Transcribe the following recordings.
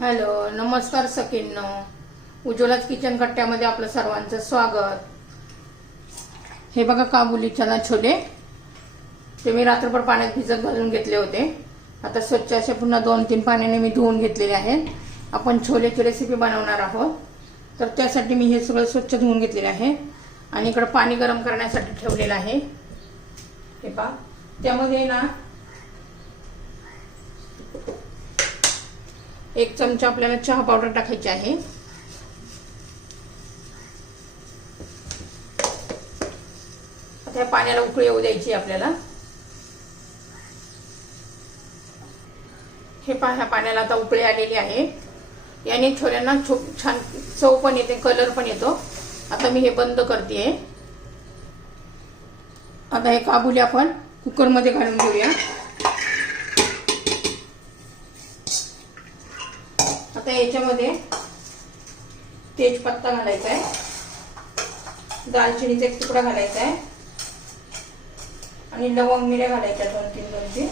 Hello नमस्कार सखींनो. उज्ज्वलाच kitchen कट्ट्यामध्ये आपलं सर्वांचं स्वागत. हे बघा काबुली चना छोले. ते मी रात्रभर पाण्यात भिजत घालून घेतले होते. आता स्वच्छ असे पुन्हा दोन तीन पाण्याने मी धुवून घेतलेले आहेत. आपण छोलेची रेसिपी बनवणार आहोत. तर त्यासाठी मी हे सगळं स्वच्छ धुवून घेतलेले आहे. आणि इकडं पाणी गरम करण्यासाठी ठेवलेलं आहे. हे पहा. त्यामध्ये ना एक चमचा आपल्याला चहा पावडर टाकायची आहे. आता या पाण्याला उकळी येऊ द्यायची आपल्याला. हे पहा ह्या पाण्याला आता उकळी आलेली आहे. याने छोल्यांना छो- छान चव पण येते कलर पण येतो. आता मी हे बंद करते आता हे काबुली आपण कुकरमध्ये घालून घेऊया. आता याच्यामध्ये तेजपत्ता घालायचा आहे. दालचिनीचा एक तुकडा घालायचा आहे. आणि लवंग मिऱ्या घालायच्या दोन तीन दोन तीन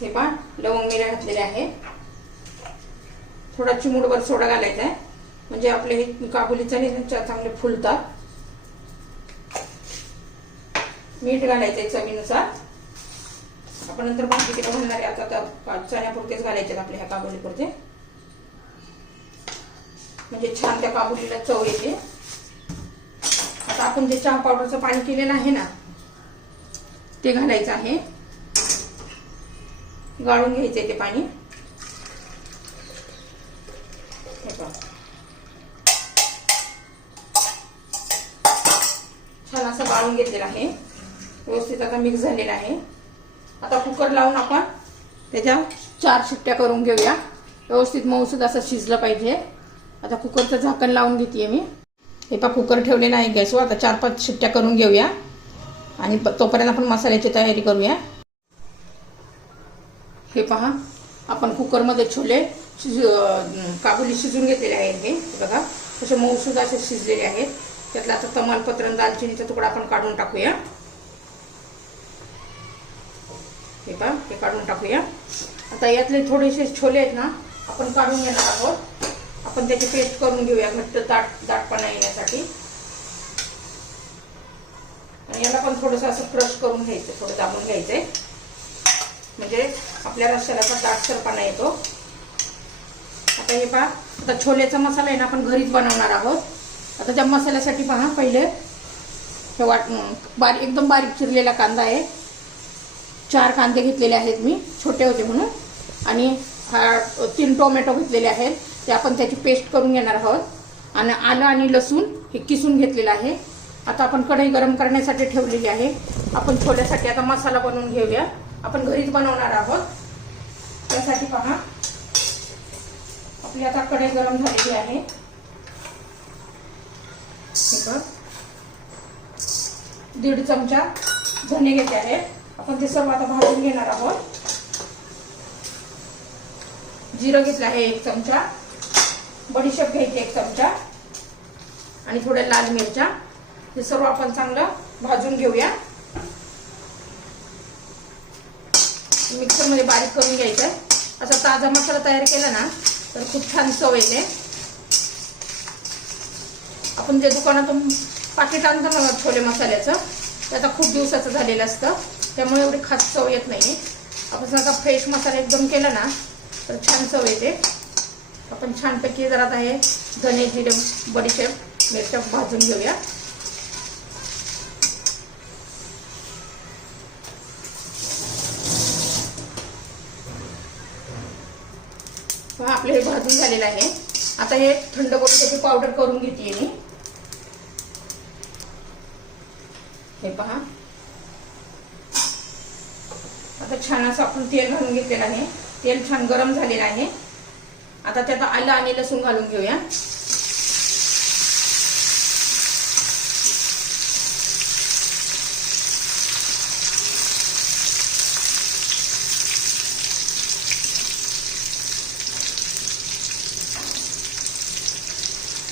हे पहा लवंग मिऱ्या घातलेल्या आहे थोडा चिमूटभर सोडा घालायचा आहे. म्हणजे आपले हे काबुली चणे चांगले फुलतात. मीठ घालायचं आहे चवीनुसार. आपण नंतर बाकी किती घालणार आहे. आता चण्यापुरतेच घालायचे आपल्या ह्या काबुलीपुरते. म्हणजे छान त्या काबुलीला चव येते. आता आपण जे चहा पावडरचं पाणी केलेलं आहे ना ते घालायचं आहे. गाळून घ्यायचंय ते पाणी. छान असं गाळून घेतलेलं आहे. व्यवस्थित आता मिक्स झालेलं आहे. आता कुकर लावून आपण त्याच्या चार शिट्ट्या करून घेऊया. व्यवस्थित मऊसूद असं शिजलं पाहिजे. आता कुकरचं झाकण लावून घेते मी. हे पा कुकर ठेवलेला आहे गॅसवर आता चार पाच शिट्ट्या करून घेऊया. आणि तोपर्यंत आपण मसाल्याची तयारी करूया. हे पहा आपण कुकरमध्ये छोले शिज काबुली शिजून घेतलेले आहेत हे. बघा तसे मऊसूद असे शिजलेले आहेत. त्यातला आता तमालपत्र दालचिनीचा तुकडा आपण काढून टाकूया. हे पहा हे काढून टाकूया. आता यातले थोडेसे छोले आहेत ना आपण काढून घेणार आहोत. आपण त्याची पेस्ट करून घेऊया घट्ट दाट दाटपणा येण्यासाठी. आणि याला पण थोडंसं असं क्रश करून घ्यायचं थोडं दाबून घ्यायचंय. म्हणजे आपल्या रस्त्याला पण दाटसरपणा येतो. आता हे पहा आता छोल्याचा मसाला आहे ना आपण घरीच बनवणार आहोत. आता त्या मसाल्यासाठी पहा पहिले हे वाट बारीक एकदम बारीक चिरलेला कांदा आहे. चार कांदे घेतलेले आहेत मी छोटे होते म्हणून. आणि हा तीन टोमॅटो घेतलेले आहेत. ते आपण त्याची पेस्ट करून घेणार आहोत. आणि आलं आणि लसूण हे किसून घेतलेलं आहे. आता आपण कढई गरम करण्यासाठी ठेवलेली आहे. आपण छोल्यासाठी आता मसाला बनवून घेऊया. आपण घरीच बनवणार आहोत. त्यासाठी पहा. आपली आता कढई गरम झालेली आहे. दीड चमचा धने घेते आहेत. आपण ते सर्व आता भाजून घेणार आहोत. जिरं घेतलं आहे एक चमचा. बडीशेप घ्यायची एक चमचा. आणि थोड्या लाल मिरच्या. हे सर्व आपण चांगलं भाजून घेऊया. मिक्सरमध्ये बारीक करून घ्यायचं असा ताजा मसाला तयार केला ना तर खूप छान चव येते. आपण जे दुकानातून पाकिट आणतो ना छोले मसाल्याचं ते आता खूप दिवसाचं झालेलं असतं. त्यामुळे एवढी खास चव येत नाही आपण जर का फ्रेश मसाला एकदम केला ना तर छान चव येते. आपण छानपैकी जरा आता हे धने जिरे बडीशेप मिरच्या भाजून घेऊया. पहा आपलं हे भाजून झालेलं आहे. आता हे थंड करून त्याची पावडर करून घेते मी. हे पहा आता छान असं आपण तेल घालून घेतलेलं आहे. तेल छान गरम झालेलं आहे. आता त्यात आलं आणि लसूण घालून घेऊया.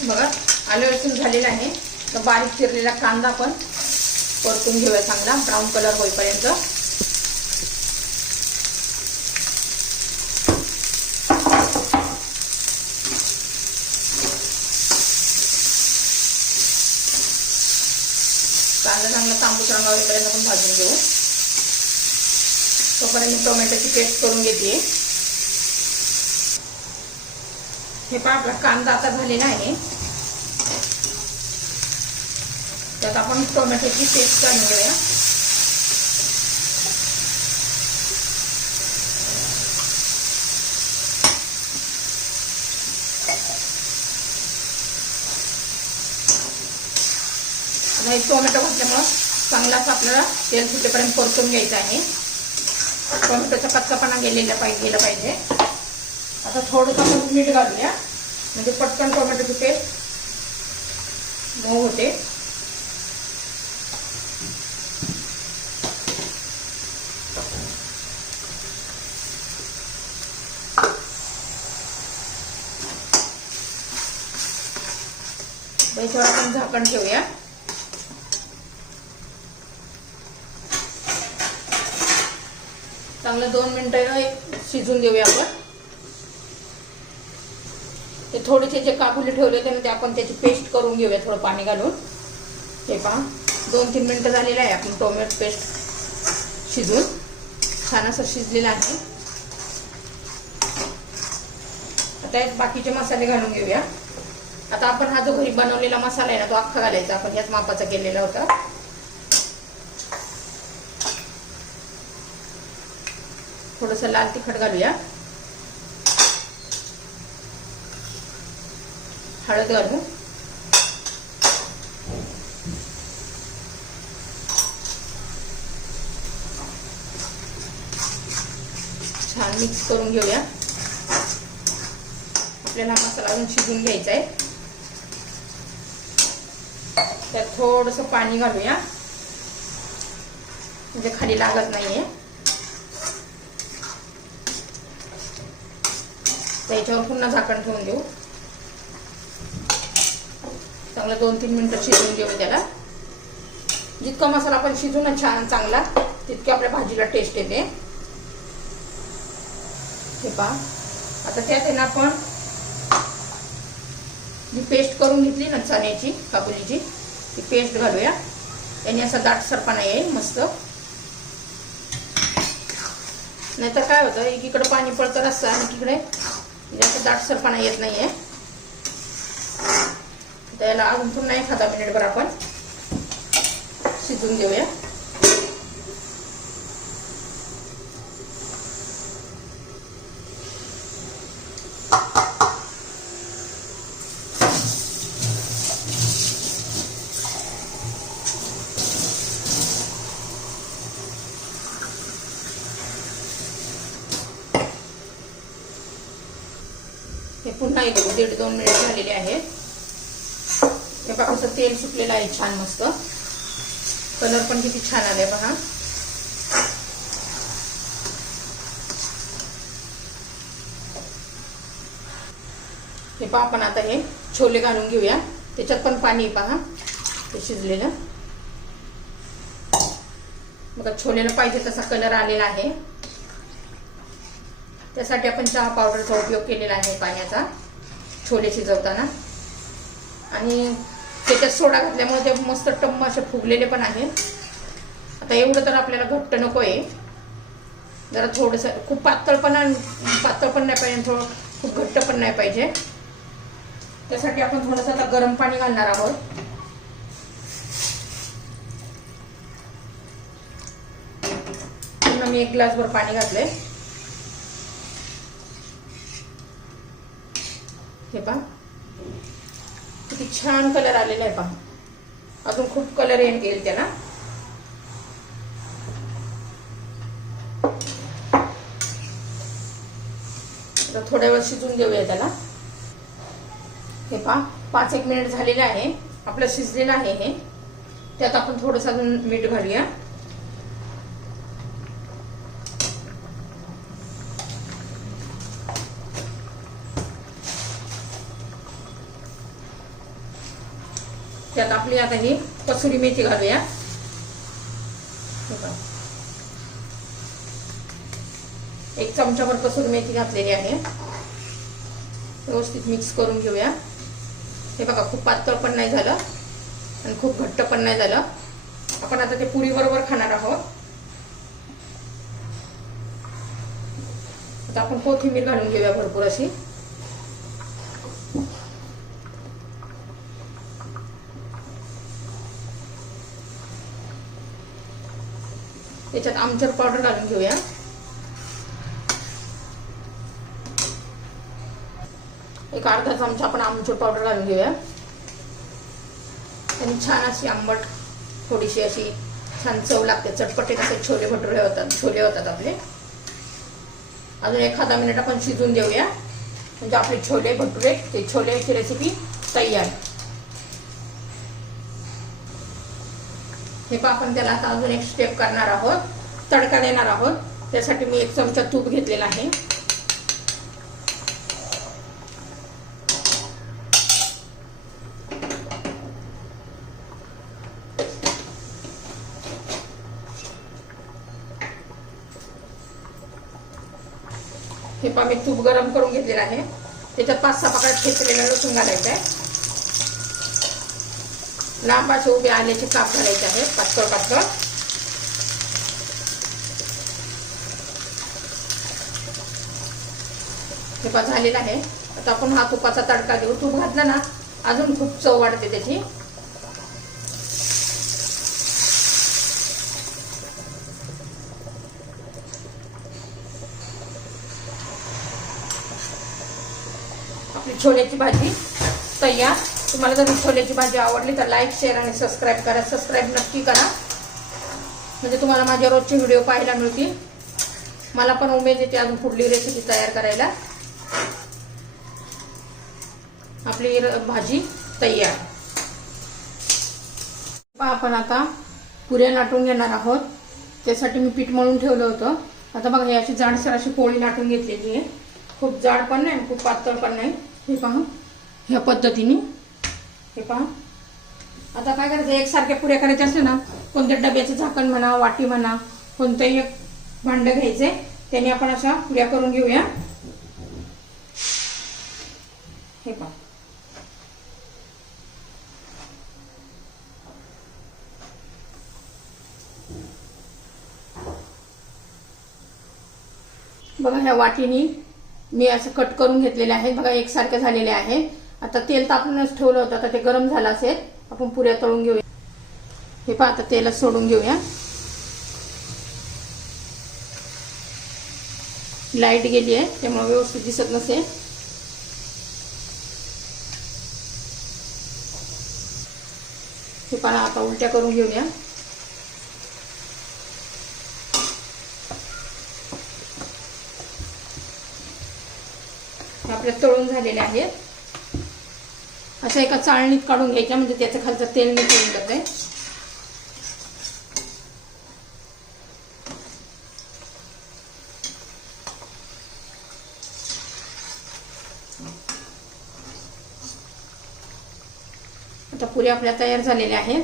बघा आलं लसूण झालेलं आहे. तर बारीक चिरलेला कांदा आपण परतून घेऊया चांगला. ब्राऊन कलर होईपर्यंत. रंग वगैरे आपण भाजून घेऊ. तोपर्यंत मी टोमॅटोची पेस्ट करून घेते. हे पहा आपला कांदा आता झालेला आहे. त्यात आपण टोमॅटोची पेस्ट करून घेऊया. आणि टोमॅटो घातल्यामुळं चांगलाच आपल्याला तेल सुटेपर्यंत परतून घ्यायचं आहे. टोमॅटोचा कच्चापणा गेलेला पाहिजे गेला पाहिजे. आता थोडंसं आपण मीठ घालूया. म्हणजे पटकन टोमॅटोची पेस्ट मऊ होते. याच्यावर आपण झाकण ठेवूया. चांगलं दोन मिनटं शिजून देऊया आपण. ते थोडेसे जे काबुले ठेवले होते ना ते आपण त्याची पेस्ट करून घेऊया थोडं पाणी घालून. हे पहा दोन तीन मिनटं झालेलं आहे आपण टोमॅटो पेस्ट शिजून. छान असं शिजलेलं आहे. आता बाकीचे मसाले घालून घेऊया. आता आपण हा जो घरी बनवलेला मसाला आहे ना तो अख्खा घालायचा. आपण याच मापाचा केलेला होता. थोडस लाल तिखट घालूया. हळद घालू. छान मिक्स करून घेऊया. आपल्याला हा मसाला अजून शिजून घ्यायचा आहे त्यात थोडस पाणी घालूया. म्हणजे खाली लागत नाहीये. त्याच्यावर पुन्हा झाकण ठेवून देऊ. चांगलं दोन तीन मिनटं शिजवून देऊ त्याला. जितका मसाला आपण शिजू ना छान चांगला तितकी आपल्या भाजीला टेस्ट येते. हे पहा. आता त्यात आहे ना आपण जी पेस्ट करून घेतली ना चण्याची काबुलीची ती पेस्ट घालूया. याने असा दाटसरपणा येईल मस्त. नाहीतर काय होतं एकीकडे पाणी पडतं रस्ता आणि एकीकडे जास्त दाटसरपणा येत नाहीये. त्याला अजून पुन्हा एखादा मिनिटभर आपण शिजून घेऊया पुन्हा एक दीड दोन मिनिट झालेले आहेत. हे बघा कसं तेल सुटलेलं आहे छान मस्त. कलर पण किती छान आलाय बघा. हे पहा आपण आता हे छोले घालून घेऊया. त्याच्यात पण पाणी आहे पहा ते शिजलेलं. बघा छोलेला पाहिजे तसा कलर आलेला आहे. त्यासाठी आपण चहा पावडरचा उपयोग केलेला आहे पाण्याचा छोले शिजवताना आणि त्याच्यात सोडा घातल्यामुळे ते मस्त टम्म असे फुगलेले पण आहेत. आता एवढं तर आपल्याला घट्ट नको आहे जरा थोडंसं खूप पातळ पण पातळ पण नाही पाहिजे थोडं खूप घट्ट पण नाही पाहिजे. त्यासाठी आपण थोडंसं आता गरम पाणी घालणार आहोत. मी एक ग्लासभर पाणी घातलंय. हे पहा. किती छान कलर आलेला आहे पहा. अजून खूप कलर येईल येईल त्याला. आता थोड्या वेळ शिजून देऊया त्याला. हे पहा पाच एक मिनिट झालेले आहे. आपलं शिजलेलं आहे हे. त्यात आपण थोडंसं अजून मीठ घालूया. त्यात आपली आता ही कसुरी मेथी घालूया. एक चमचाभर कसुरी मेथी घातलेली आहे. व्यवस्थित मिक्स करून घेऊया. हे बघा खूप पातळ पण नाही झालं आणि खूप घट्ट पण नाही झालं. आपण आता ते पुरी बरोबर खाणार आहोत. आता आपण कोथिंबीर घालून घेऊया भरपूर अशी. याच्यात आमचूर पावडर घालून घेऊया. एक अर्धा चमचा आपण आमचूर पावडर घालून घेऊया. आणि छान अशी आंबट थोडीशी अशी छान चव लागते. चटपटे कसे छोले भटुरे होतात छोले होतात आपले. अजून एखादा मिनिट आपण शिजून देऊया. म्हणजे आपले छोले भटुरे ते छोल्याची रेसिपी तयार. हे पहा आपण त्याला आता अजून एक स्टेप करणार आहोत तडका देणार आहोत त्यासाठी मी एक चमचा तूप घेतलेला आहे. हे पहा मी तूप गरम करून घेतलेलं आहे. त्याच्यात पाच सहा पाकळ्यात खेचलेलं लसूण घालायचं आहे लांब असे उभे आल्याचे काप घालायचे आहेत पातळ पातळ. हे पा झालेलं आहे. आता आपण हा तुपाचा तडका देऊ. तूप घातला ना अजून खूप चव वाढते त्याची. आपली छोल्याची भाजी तयार. तुम्हाला जर छोल्याची भाजी आवडली तर लाईक शेअर आणि सबस्क्राईब करा. सबस्क्राईब नक्की करा. म्हणजे तुम्हाला माझ्या रोजचे व्हिडिओ पाहायला मिळतील. मला पण उमेद येते अजून पुढली रेसिपी तयार करायला. आपली भाजी तयार. पहा आपण आता पुऱ्या लाटून घेणार आहोत. त्यासाठी मी पीठ मळून ठेवलं होतं. आता बघा ही अशी जाडसर अशी पोळी लाटून घेतलेली आहे. खूप जाड पण नाही खूप पातळ पण नाही. हे पहा. ह्या पद्धतीने हे पहा. आता काय करायचं? एकसारख्या पुऱ्या करायच्या असल्या ना कोणत्या डब्याचं झाकण म्हणा वाटी म्हणा कोणतंही एक भांड घ्यायचे त्याने आपण अशा पुऱ्या करून घेऊया. हे पहा. बघा ह्या वाटीनी मी असं कट करून घेतलेले आहेत. बघा एकसारखे झालेले आहे आता तेल तापूनच ठेवलं होतं. आता ते गरम झालं असेल आपण पुऱ्या तळून घेऊया. हे पहा आता तेलात सोडून घेऊया. लाइट गेली आहे त्यामुळे व्यवस्थित दिसत नसेल. हे पहा आता उलट्या करून घेऊया. आपल्या तळून झालेले आहेत अशा एका चाळणीत काढून घ्यायच्या म्हणजे त्याचं खालचं तेल निघून जाते आता पुऱ्या आपल्या तयार झालेल्या आहेत.